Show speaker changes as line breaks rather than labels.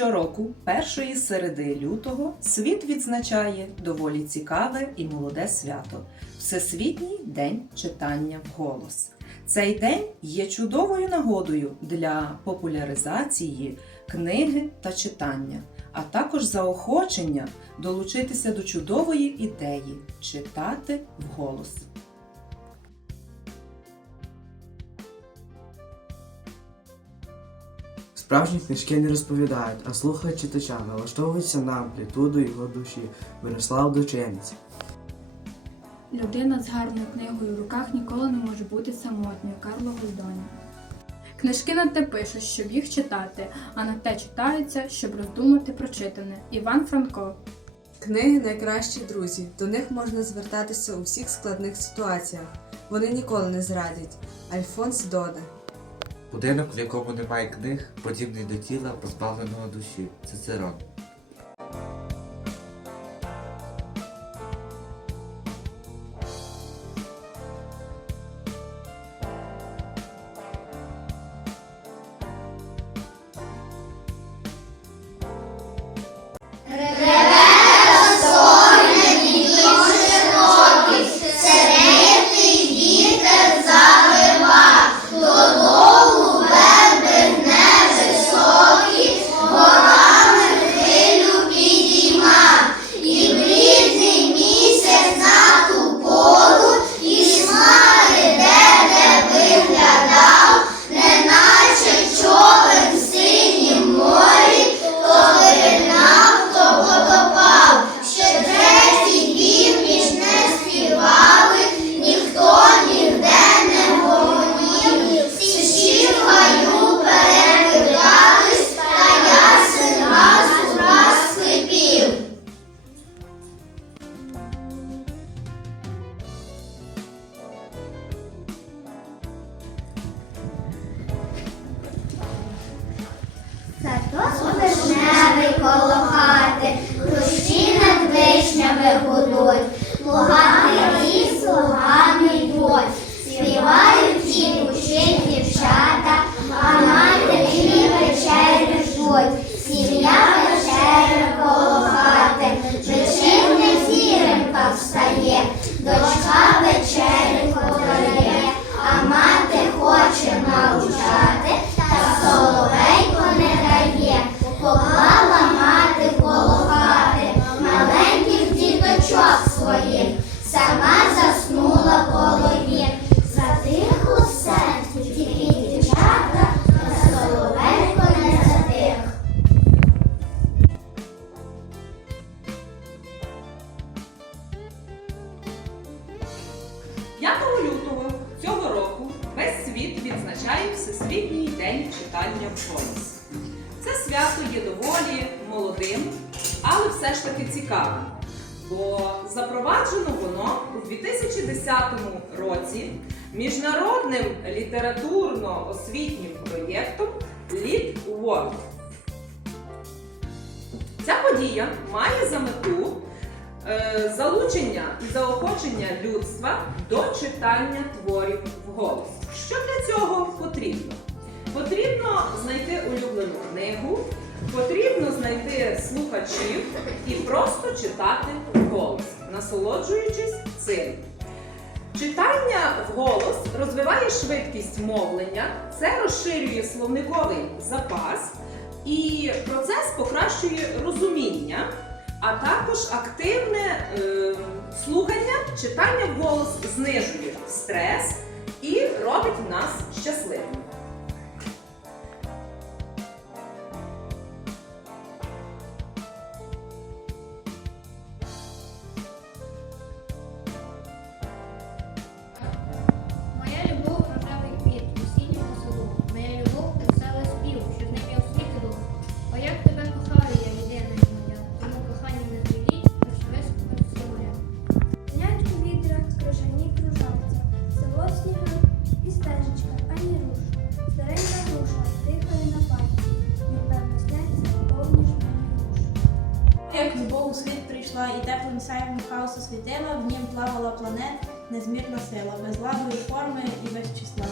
Щороку, першої середи лютого, світ відзначає доволі цікаве і молоде свято Всесвітній день читання вголос. Цей день є чудовою нагодою для популяризації книги та читання, а також заохочення долучитися до чудової ідеї читати вголос.
Справжні книжки не розповідають, а слухають читача, налаштовуються на амплітуду його душі. Мирослав Дочинець.
Людина з гарною книгою в руках ніколи не може бути самотньою. Карло Гульдоні. Книжки не те пишуть, щоб їх читати, а на те читаються, щоб роздумати прочитане. Іван Франко.
Книги найкращі друзі. До них можна звертатися у всіх складних ситуаціях. Вони ніколи не зрадять. Альфонс Доде.
Будинок, в якому немає книг, подібний до тіла, позбавленого душі. Цицерон.
Садок вишневий коло хати, хрущі над вишнями гудуть, Лугами ліс, лугами йдуть, співають ті кущі дівчата, а матері вечерю жуть. сім'я сама заснула їх, затихло в серці, тільки дівчата, та соловейко не затих.
5 лютого цього року весь світ відзначає Всесвітній день читання вголос. Це свято є доволі молодим, але все ж таки цікавим. Бо запроваджено воно у 2010 році міжнародним літературно-освітнім проєктом Lead World. Ця подія має за мету е, залучення і заохочення людства до читання творів вголос. Що для цього потрібно? Потрібно знайти улюблену книгу, потрібно знайти слухачів і просто читати вголос, насолоджуючись цим. Читання вголос розвиває швидкість мовлення, це розширює словниковий запас і процес покращує розуміння, а також активне е, слухання, читання вголос знижує стрес
Як любов у світ прийшла і теплим сяйвом хаосу світила, в нім плавала планет, незмірна сила, без ладу і форми і без числа.